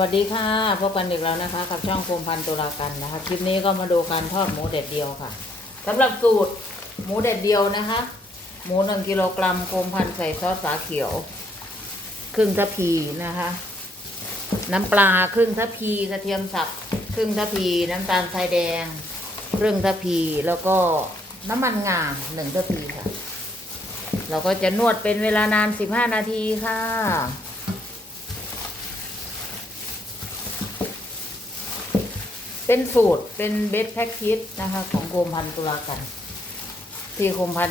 วัสดีค่ะพบกันอีกแล้วนะคะ กับช่องโคมพันตุลากันนะคะ คลิปนี้ก็มาดูการทอดหมูเด็ดเดียวค่ะสำหรับสูตรหมูเด็ดเดียวนะคะ หมูหนึ่งกิโลกรัมโคมพันใส่ซอสฝาเขียว ครึ่งทัพพีนะคะ น้ำปลาครึ่งทัพพีกระเทียมสับครึ่งทัพพีน้ำตาลทรายแดง ครึ่งทัพพีแล้วก็น้ำมันงาหนึ่งทัพพีค่ะ เราก็จะนวดเป็นเวลานานสิบห้านาทีค่ะ เป็นสูตรเป็นเบสแพ็กทิสนะคะ ของโคมพันตุลากันที่โคมพัน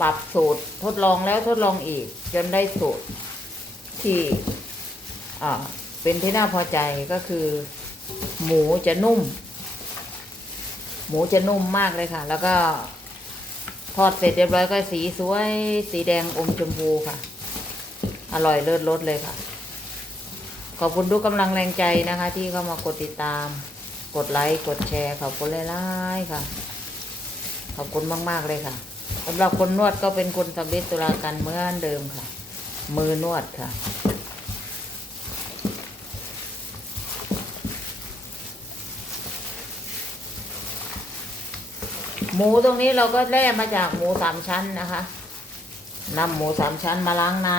ปรับสูตรทดลองแล้วทดลองอีก จนได้สูตรที่เป็นที่น่าพอใจก็คือ หมูจะนุ่ม หมูจะนุ่มมากเลยค่ะ แล้วก็ทอดเสร็จเรียบร้อยก็สีสวยสีแดงอมชมพูค่ะ อร่อยเลิศรสเลยค่ะ ขอบคุณทุกกำลังแรงใจนะคะ ที่เข้ามากดติดตาม กดไลค์กดแชร์ขอบคุณหลายๆค่ะ ขอบคุณมาก ๆ เลยค่ะสำหรับคนนวดก็เป็นคนสำเร็จตุลากันเหมือนเดิมค่ะ มือนวดค่ะหมูตรงนี้เราก็แล่มาจากหมูสามชั้นนะคะนำหมูสามชั้นมาล้างน้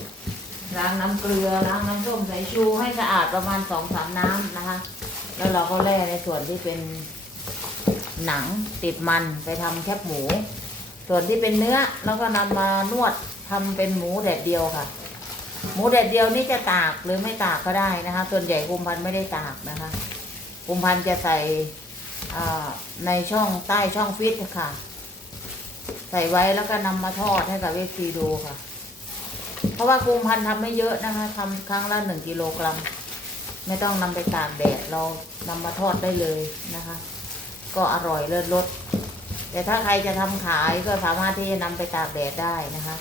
ำล้างน้ำเกลือล้างน้ำส้มสายชูให้สะอาดประมาณสองสามน้ำนะคะ แล้วเราก็แล่ในส่วนที่เป็นหนังติดมันไปทำแคบหมู ส่วนที่เป็นเนื้อแล้วก็นำมานวดทำเป็นหมูแดดเดียวค่ะ หมูแดดเดียวนี่จะตากหรือไม่ตากก็ได้นะคะ ส่วนใหญ่กุมพันธ์ไม่ได้ตากนะคะกุมพันธ์จะใส่ในช่องใต้ช่องฟิตค่ะ ใส่ไว้แล้วก็นำมาทอดให้กับเวทีดูค่ะ เพราะว่ากุมพันธ์ทำไม่เยอะนะคะทำครั้งละหนึ่งกิโลกรัม ไม่ต้องนำไปตากแดดเรานำมาทอดได้เลยนะคะ ก็อร่อยเลิศรสแต่ถ้าใครจะทำขายก็สามารถที่จะนำไปตากแดดได้นะคะ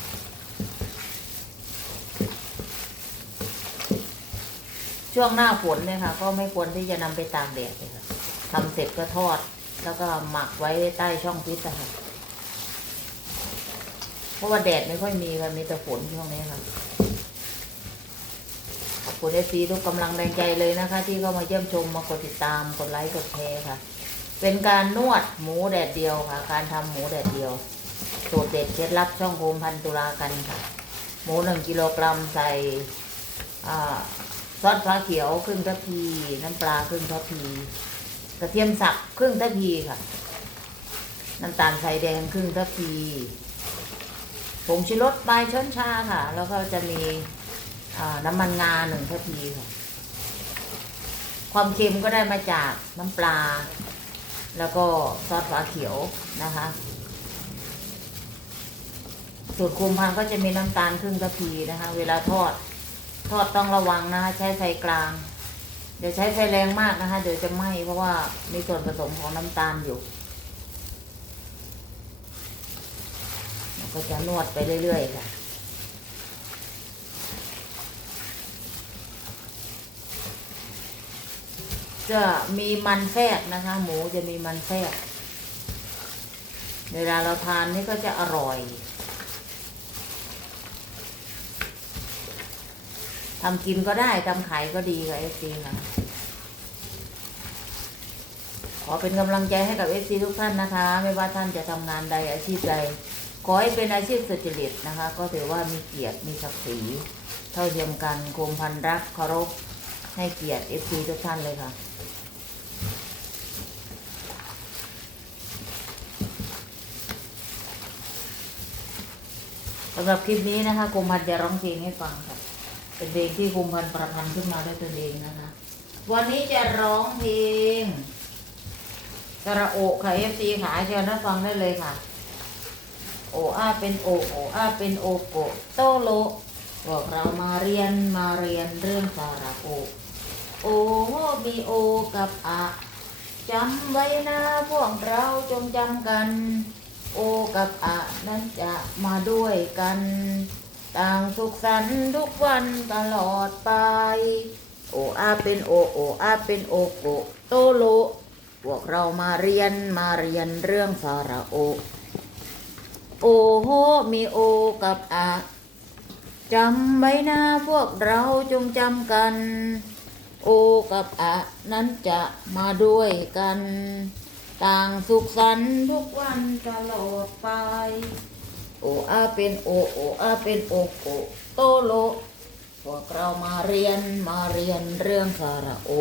ช่วงหน้าฝนเนี่ยค่ะ ก็ไม่ควรที่จะนำไปตากแดดเลยค่ะทำเสร็จก็ทอด แล้วก็หมักไว้ใต้ช่องฟิตอะคะเพราะว่าแดดไม่ค่อยมีค่ะมีแต่ฝนช่วงนี้ค่ะ ขอบคุณเอซีทุกกำลังแรงใจเลยนะคะ ที่เข้ามาเยี่ยมชมมากดติดตามกดไลค์กดแชร์ค่ะ เป็นการนวดหมูแดดเดียวค่ะ การทำหมูแดดเดียวสูตรเด็ดเคล็ดลับช่องโฮมพันตุลากันค่ะ หมูหนึ่งกิโลกรัมใส่ซอสฟ้าเขียวครึ่งทัพพีน้ำปลาครึ่งทัพพีกระเทียมสับครึ่งทัพพีค่ะ น้ำตาลใส่แดงครึ่งทัพพีผงชูรสปลายช้อนชาค่ะ แล้วก็จะมี น้ำมันงาหนึ่งทัพพีค่ะความเค็มก็ได้มาจากน้ำปลา แล้วก็ซอสฝาเขียวนะคะ สูตรคุมพันก็จะมีน้ำตาลครึ่งทัพพีนะคะ เวลาทอด ทอดต้องระวังนะคะ ใช้ไฟกลาง เดี๋ยวใช้ไฟแรงมากนะคะ เดี๋ยวจะไหม้เพราะว่ามีส่วนผสมของน้ำตาลอยู่เราก็จะนวดไปเรื่อยๆค่ะ จะมีมันแทรกนะคะ หมูจะมีมันแทรก เวลาเราทานนี่ก็จะอร่อยทำกินก็ได้ทำขายก็ดีค่ะเอฟซีค่ะขอเป็นกำลังใจให้กับเอฟซีทุกท่านนะคะ ไม่ว่าท่านจะทำงานใดอาชีพใดขอให้เป็นอาชีพสุจริตนะคะ ก็ถือว่ามีเกียรติมีศักดิ์ศรีเท่าเทียมกันคงพันรักเคารพให้เกียรติเอฟซีทุกท่านเลยค่ะำหรับคลิปนี้นะคะกุมพันจะร้องเพลงให้ฟังค่ะ เป็นเพลงที่กุมพันประพันธ์ขึ้นมาด้วยตนเองนะคะ วันนี้จะร้องเพลงกระโอกค่ะเอฟซีขาเชิญรับฟังได้เลยค่ะ โออาเป็นโอโออาเป็นโอโกโตโลบอกเรามาเรียนมาเรียนเรื่องสาระโอโอมีโอกับอะจำไว้นะพวกเราจงจำกัน โอกับอะนั้นจะมาด้วยกัน ต่างสุขสันต์ทุกวันตลอดไป โออาเป็นโอโออาเป็นโอโกโตโล พวกเรามาเรียนมาเรียนเรื่องสาระโอ โอโหมีโอกับอะจำไว้นะพวกเราจงจำกัน โอกับอะนั้นจะมาด้วยกัน ต่างสุขสันต์ทุกวันตลอดไป โออาเป็นโอโออาเป็นโอโอโตโลพวกเรามาเรียนมาเรียนเรื่องสาระโอ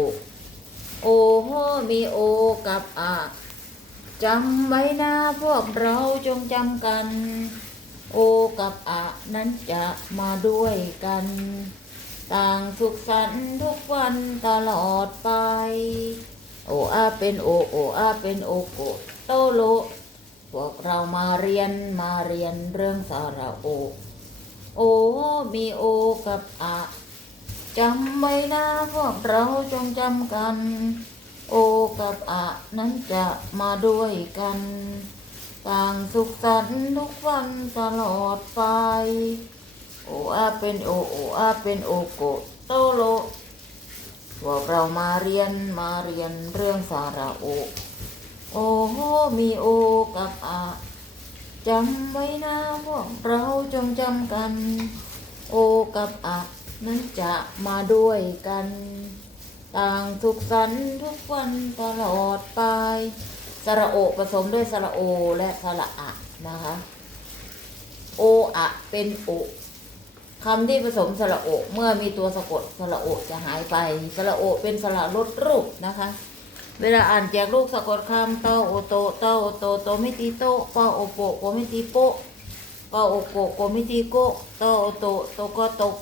โอโหมีโอกับอะจำไว้นะพวกเราจงจำกัน โอกับอะนั้นจะมาด้วยกัน ต่างสุขสันต์ทุกวันตลอดไป โออาเป็นโอโออาเป็นโอโกโตโล พวกเรามาเรียนมาเรียนเรื่องสาระโอ โอมีโอกับอะจำไว้นะพวกเราจงจำกัน โอกับอะนั้นจะมาด้วยกัน ต่างสุขสันต์ทุกวันตลอดไป โออาเป็นโอโออาเป็นโอโกโตโล พวกเรามาเรียนมาเรียนเรื่องสาระโอ โอโหมีโอกับอะจำไว้นะพวกเราจงจำกัน โอกับอะนั้นจะมาด้วยกัน ต่างสุขสันทุกวันตลอดไปสระโอผสมด้วยสระโอและสระอะนะคะ โออะเป็นโอ คำที่ผสมสระโอ เมื่อมีตัวสะกดสระโอจะหายไป สระโอเป็นสระลดรูปนะคะ เวลาอ่านแจกลูกสะกดคำเตาโอโตเตาโอโตโตไม่ตีโตปาโอโปโกไม่ตีโปปาโอโกโกไม่ตีโกเตาโอโตโตก็ตก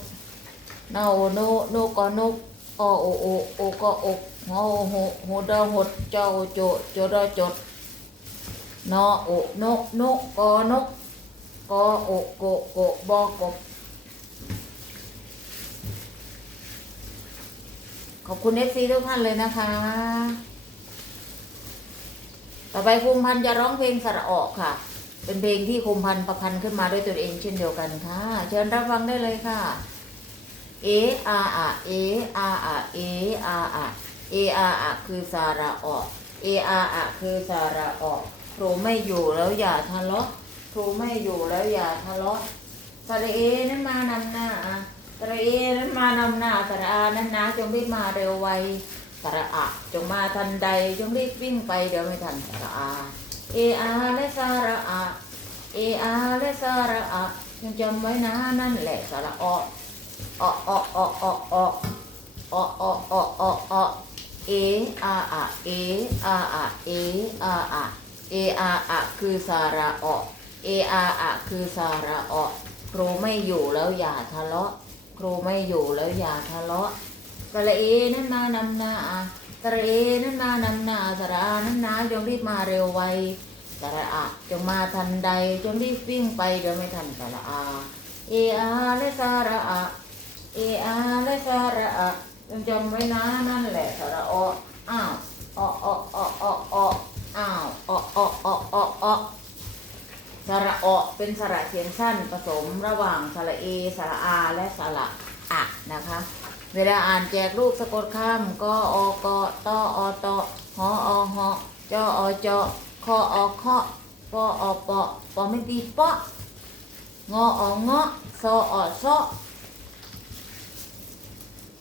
นาโอโนโนก็นกอโอโอโอก็อกงอโอหโหดหดเจ้าโอโจโจดาจดนอโอโนกนกกอนกกอโอโกโกบอกบ ขอบคุณเอฟซีทุกท่านเลยนะคะ ต่อไปคุมพันจะร้องเพลงสระออกค่ะ เป็นเพลงที่คุมพันประพันธ์ขึ้นมาด้วยตัวเองเช่นเดียวกันค่ะ เชิญรับฟังได้เลยค่ะ เออาอะเออาอะเออาอะเออาอะคือสาระออก เออาอะคือสาระออกครูไม่อยู่แล้วอย่าทะเลาะครูไม่อยู่แล้วอย่าทะเลาะสระเอนั้นมานำหน้าอะ สระเอนั้นมานำหน้าสระอานั้นนะจงรีบมาเร็วไวสระอะจงมาทันใดจงรีบวิ่งไปเดี๋ยวไม่ทันสระอา เออาและสระอะเออาและสระอะจงจำไว้นะนั่นแหละสระออกอออออออออออออออออเออาอะเออาอะเออาอะเออาอะคือสาระออเออาอะคือสาระออครูไม่อยู่แล้วอย่าทะเลาะ ครูไม่อยู่แล้วอย่าทะเลาะกระเอนั่นมานำหน้าตระเอนั่นมานำนาสระนั่นนะจงรีบมาเร็วไวสระอะจงมาทันใดจงรีบวิ่งไปเดี๋ยวไม่ทันสระอาเออาและสระอะเออาและสระอะจงจำไว้นะนั่นแหละสระออ้าวอ้ออ้ออ้ออ้ออ้าวอ้ออออ้อออ สระเอเป็นสระเสียงสั้นผสมระหว่างสระเอ สระอา และสระอะนะคะ เวลาอ่านแจกลูกสะกดคำก็อกตออตหออหอจออจอคออคาะปออปอปอไม่ตีปะงออเงาะซออซอ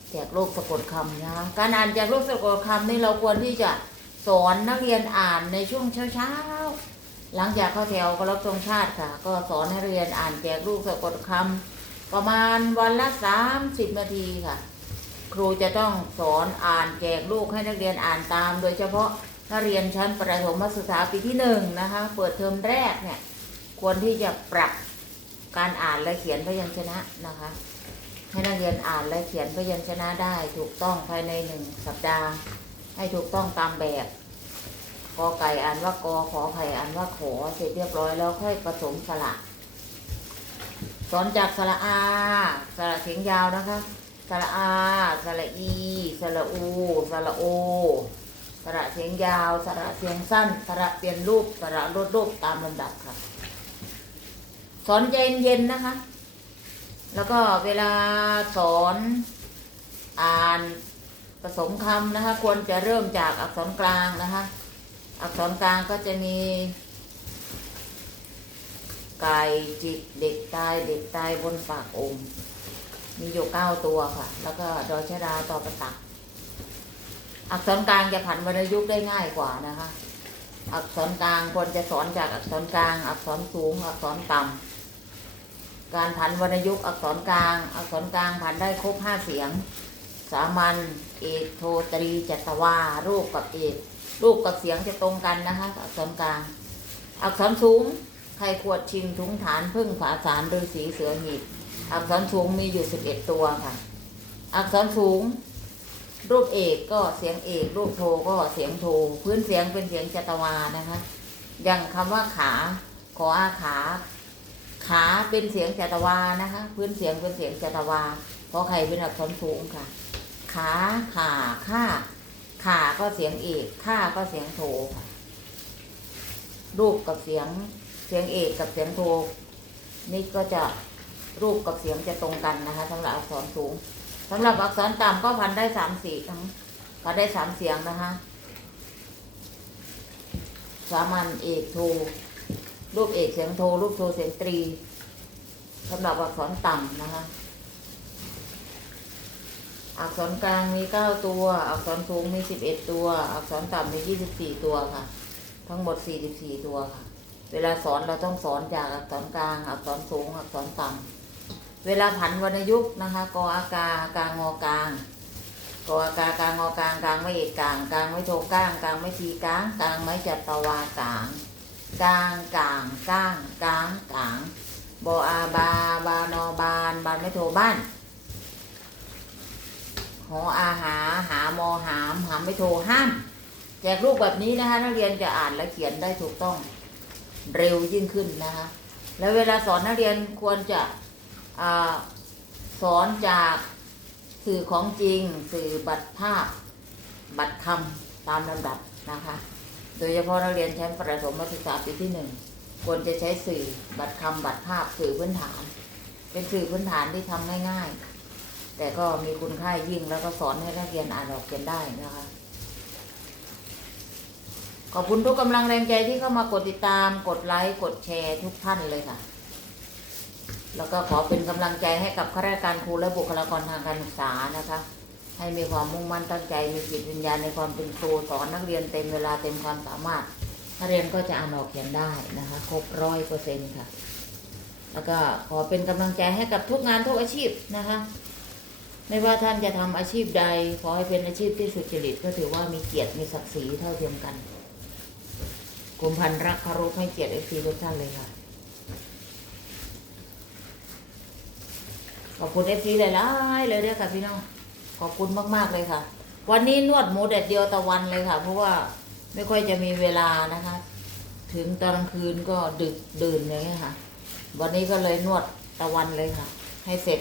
แจกโลกสะกดคำนะคะการอ่านแจกโลกสะกดคำนี่เราควรที่จะสอนนักเรียนอ่านในช่วงเช้าๆ หลังจากเข้าแถวเคารพธงชาติค่ะ ก็สอนให้เรียนอ่านแจกลูกสะกดคำประมาณวันละสามสิบนาทีค่ะ ครูจะต้องสอนอ่านแจกลูกให้นักเรียนอ่านตาม โดยเฉพาะนักเรียนชั้นประถมศึกษาปีที่หนึ่งนะคะ เปิดเทอมแรกเนี่ยควรที่จะปรับการอ่านและเขียนพยัญชนะนะคะ ให้นักเรียนอ่านและเขียนพยัญชนะได้ถูกต้องภายในหนึ่งสัปดาห์ ให้ถูกต้องตามแบบ กอไก่อ่านว่ากอขอไข่อ่านว่าขอเสร็จเรียบร้อยแล้วค่อยผสมสระสอนจากสระอาสระเสียงยาวนะคะสระอาสระอีสระอูสระโอสระเสียงยาวสระเสียงสั้นสระเปลี่ยนรูปสระลดรูปตามลำดับค่ะ สอนใจเย็นๆนะคะ แล้วก็เวลาสอนอ่านผสมคำนะคะ ควรจะเริ่มจากอักษรกลางนะคะ อักษรกลางก็จะมี ไก่จิกเด็กตายเด็กตายบนปากองค์ มีอยู่เก้าตัวค่ะ แล้วก็ดอชดาต่อประตัก อักษรกลางจะผันวรรณยุกต์ได้ง่ายกว่านะคะ อักษรกลางควรจะสอนจากอักษรกลาง อักษรสูง อักษรต่ำการผันวรรณยุกต์อักษรกลาง อักษรกลางผันได้ครบห้าเสียง สามัญเอกโทตรีจัตวารูปกับเอก รูปกับเสียงจะตรงกันนะคะอักษรกลาง อักษรสูงใครขวดชิงทุงฐานพึ่งฝาสารฤาษีเสือหีบอักษรสูงมีอยู่สิบเอ็ดตัวค่ะ อักษรสูง รูปเอกก็เสียงเอก รูปโทก็เสียงโท พื้นเสียงเป็นเสียงจัตวานะคะ อย่างคำว่าขาขออาขาขาเป็นเสียงจัตวานะคะ พื้นเสียงเป็นเสียงจัตวาเพราะใครเป็นอักษรสูงค่ะ ขาขาข้า ขาก็เสียงเอกข้าก็เสียงโทค่ะรูปกับเสียงเสียงเอกกับเสียงโทนี่ก็จะรูปกับเสียงจะตรงกันนะคะสำหรับอักษรสูงสำหรับอักษรต่ำก็พันได้สามสี่ทั้งก็ได้สามเสียงนะคะ สามัญเอกโทรูปเอกเสียงโทรูปโทเสียงตรีสำหรับอักษรต่ำนะคะ อักษรกลางมีเก้าตัว อักษรสูงมีสิบเอ็ดตัว อักษรต่ำมียี่สิบสี่ตัวค่ะ ทั้งหมดสี่สิบสี่ตัวค่ะ เวลาสอนเราต้องสอนจากอักษรกลาง อักษรสูง อักษรต่ำเวลาผันวรรณยุกต์นะคะกออากากางงอกลางกออากากางอกลางกลางไม่เอกกลางกลางไม่โทก้างกลางไม่ทีกลางกลางไม่จัตวากลางกลางกลางก้างกลางกลางบออาบาบานอบานบานไม่โทบ้าน หออาหาหามอหามหามไม่โทรห้าม แจกรูปแบบนี้นะคะ นักเรียนจะอ่านและเขียนได้ถูกต้องเร็วยิ่งขึ้นนะคะ แล้วเวลาสอนนักเรียนควรจะอสอนจากสื่อของจริง สื่อบัตรภาพ บัตรคำตามลำดับนะคะ โดยเฉพาะนักเรียนชั้นประถมศึกษาปีที่หนึ่งควรจะใช้สื่อบัตรคำบัตรภาพสื่อพื้นฐาน เป็นสื่อพื้นฐานที่ทำง่ายๆ แต่ก็มีคุณค่ายิ่งแล้วก็สอนให้นักเรียนอ่านออกเขียนได้นะคะ ขอบคุณทุกกำลังแรงใจที่เข้ามากดติดตาม กดไลค์ กดแชร์ทุกท่านเลยค่ะ แล้วก็ขอเป็นกำลังใจให้กับข้าราชการครูและบุคลากรทางการศึกษานะคะ ให้มีความมุ่งมั่นตั้งใจ มีจิตวิญญาณในความเป็นครูสอนนักเรียนเต็มเวลาเต็มความสามารถนักเรียนก็จะอ่านออกเขียนได้นะคะ ครบร้อยเปอร์เซ็นต์ค่ะ แล้วก็ขอเป็นกำลังใจให้กับทุกงานทุกอาชีพนะคะ ไม่ว่าท่านจะทำอาชีพใด ขอให้เป็นอาชีพที่สุจริตก็ถือว่ามีเกียรติมีศักดิ์ศรีเท่าเทียมกันกรมพันรักคารพให้เกียรติเอฟซีทุกท่านเลยค่ะขอบคุณเอฟซีหลายๆเลยเด้อค่ะพี่น้องขอบคุณมากๆเลยค่ะ วันนี้นวดหมูแดดเดียวตะวันเลยค่ะ เพราะว่าไม่ค่อยจะมีเวลานะคะ ถึงตอนกลางคืนก็ดึกดื่นอย่างเงี้ยค่ะ วันนี้ก็เลยนวดตะวันเลยค่ะ ให้เสร็จ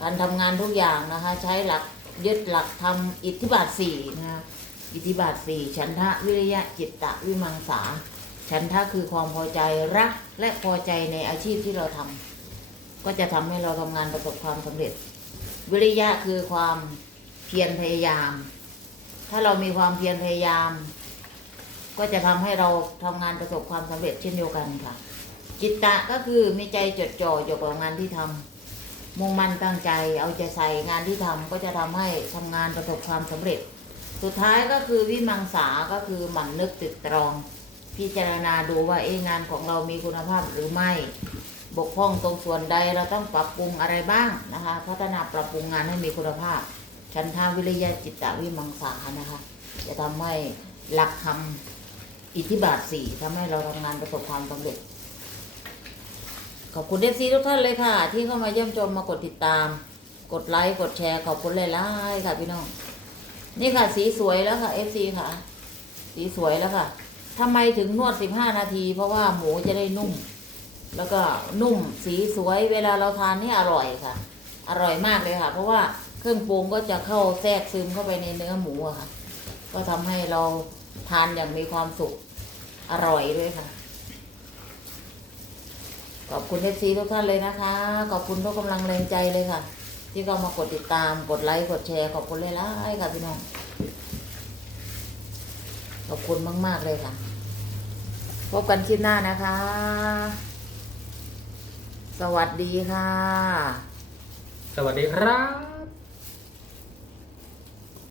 การทำงานทุกอย่างนะคะ ใช้หลักยึดหลักทำอิทธิบาทสี่นะคะอิทธิบาทสี่ฉันทะวิริยะจิตตะวิมังสา ฉันทะคือความพอใจรักและพอใจในอาชีพที่เราทำก็จะทำให้เราทำงานประสบความสำเร็จ วิริยะคือความเพียรพยายาม ถ้าเรามีความเพียรพยายาม ก็จะทำให้เราทำงานประสบความสำเร็จเช่นเดียวกันค่ะ จิตตะก็คือมีใจจดจ่ออยู่กับงานที่ทำ มุ่งมั่นตั้งใจเอาใจใส่งานที่ทำก็จะทำให้ทำงานประสบความสำเร็จ สุดท้ายก็คือวิมังสาก็คือหมั่นนึกตึกตรอง พิจารณาดูว่าเอ๊งานของเรามีคุณภาพหรือไม่ บกพร่องตรงส่วนใดเราต้องปรับปรุงอะไรบ้างนะคะ พัฒนาปรับปรุงงานให้มีคุณภาพฉันทาวิริยะจิตตะวิมังสานะคะ จะทำให้หลักคำอิทธิบาทสี่ทำให้เราทำงานประสบความสำเร็จ ขอบคุณเอฟซีทุกท่านเลยค่ะ ที่เข้ามาเยี่ยมชมมากดติดตาม กดไลค์กดแชร์ขอบคุณหลายๆค่ะพี่น้อง นี่ค่ะ สีสวยแล้วค่ะเอฟซีค่ะ สีสวยแล้วค่ะทำไมถึงนวดสิบห้านาที เพราะว่าหมูจะได้นุ่ม แล้วก็นุ่มสีสวยเวลาเราทานนี่อร่อยค่ะ อร่อยมากเลยค่ะ เพราะว่าเครื่องปรุงก็จะเข้าแทรกซึมเข้าไปในเนื้อหมูค่ะ ก็ทำให้เราทานอย่างมีความสุขอร่อยด้วยค่ะ ขอบคุณเอฟซีทุกท่านเลยนะคะ ขอบคุณทุกกำลังแรงใจเลยค่ะ ที่ก็มากดติดตามกดไลค์กดแชร์ขอบคุณเลยล่ะค่ะพี่น้องขอบคุณมาก ๆ เลยค่ะ พบกันคลิปหน้านะคะ สวัสดีค่ะ สวัสดีครับ